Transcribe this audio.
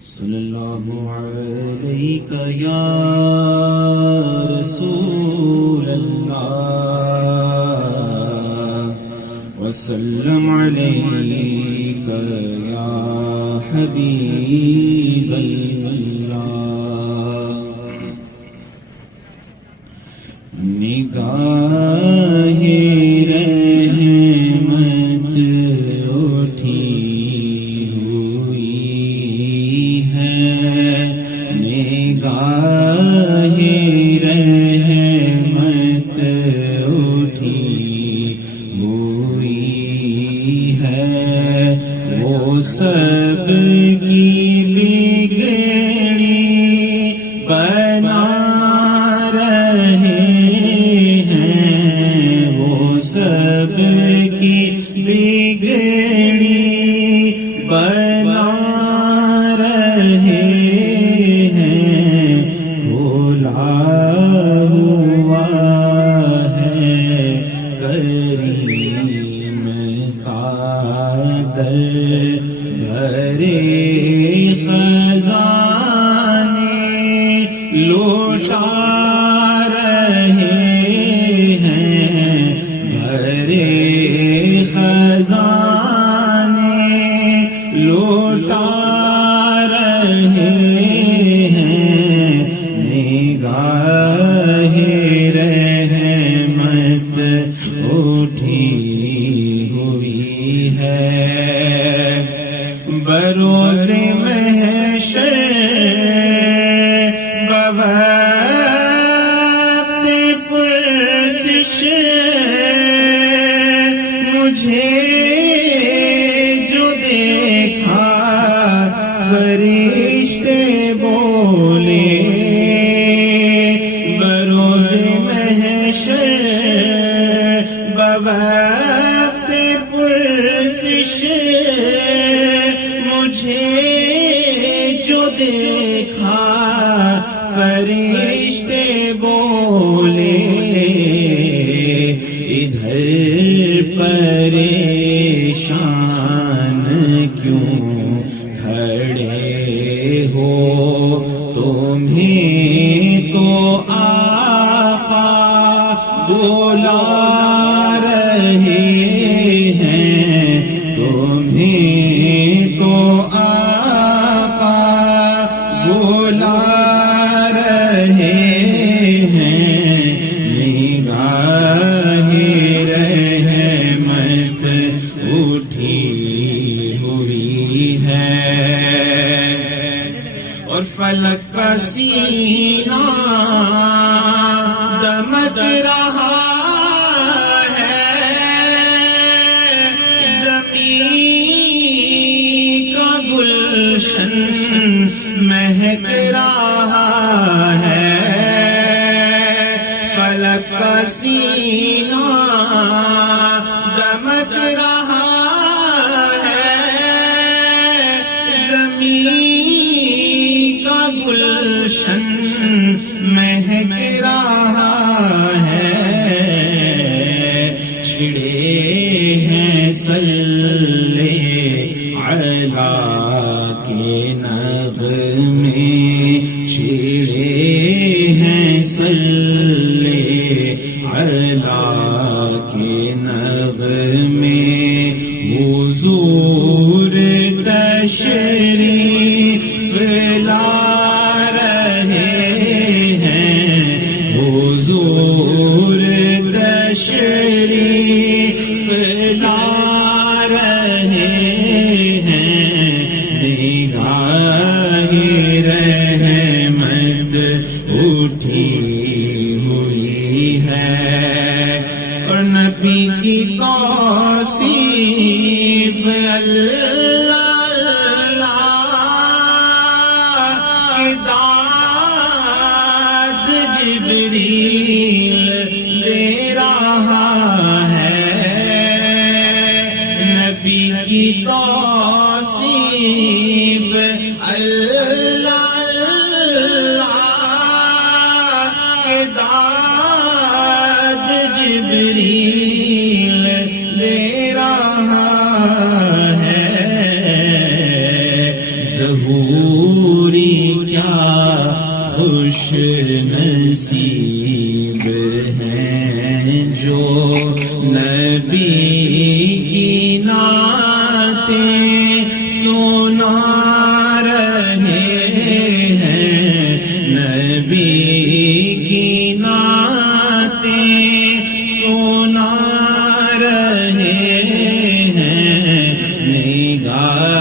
صلی اللہ علیک یا رسول اللہ وسلم علیک یا حبیب اللہ. نگاہ رحمت اٹھی ہوئی ہے، نگاہ رحمت اٹھی ہوئی ہے، وہ سب کی بگڑی بنا سب کی بگڑی بنا رہے ہیں. کھولا ہوا ہے کریم کا در، بھرے خزانے لوٹا لوٹا رہے ہیں. نگاہ رحمت اٹھی ہوئی ہے، بروز محشر بوقت پرسش مجھے فرشتے بولے، بروز محشر بوقت پرسش مجھے جو دیکھا فرشتے بولے، ادھر پریشان کیوں کھڑے ہو، تمہیں تو آقا بلا رہے ہیں، تمہیں تو آقا بلا رہے ہیں. نگاہ رحمت اٹھی ہوئی ہے، اور فلک کا سینہ دمک رہا ہے، زمین کا گلشن مہک رہا ہے. فلک کا سینہ دمک رہا ہے، زمین کا گلشن مہک رہا ہے. چھڑے ہیں صلی علی کے نغمے، چھڑے ہیں صلی علی کے نغمے، حضور تشریف لا رہے ہیں، حضور تشریف لا رہے ہیں. نگاہ رحمت اٹھی ہوئی ہے، اور نبی کی توصیف داد جبریل دے رہا ہے. نبی کی توصیف داد جبریل دے رہا ہے. ظہور نصیب ہیں جو نبی کی نعتیں سنا رہے ہیں، نبی کی نعتیں سنا رہے ہیں، نگاہ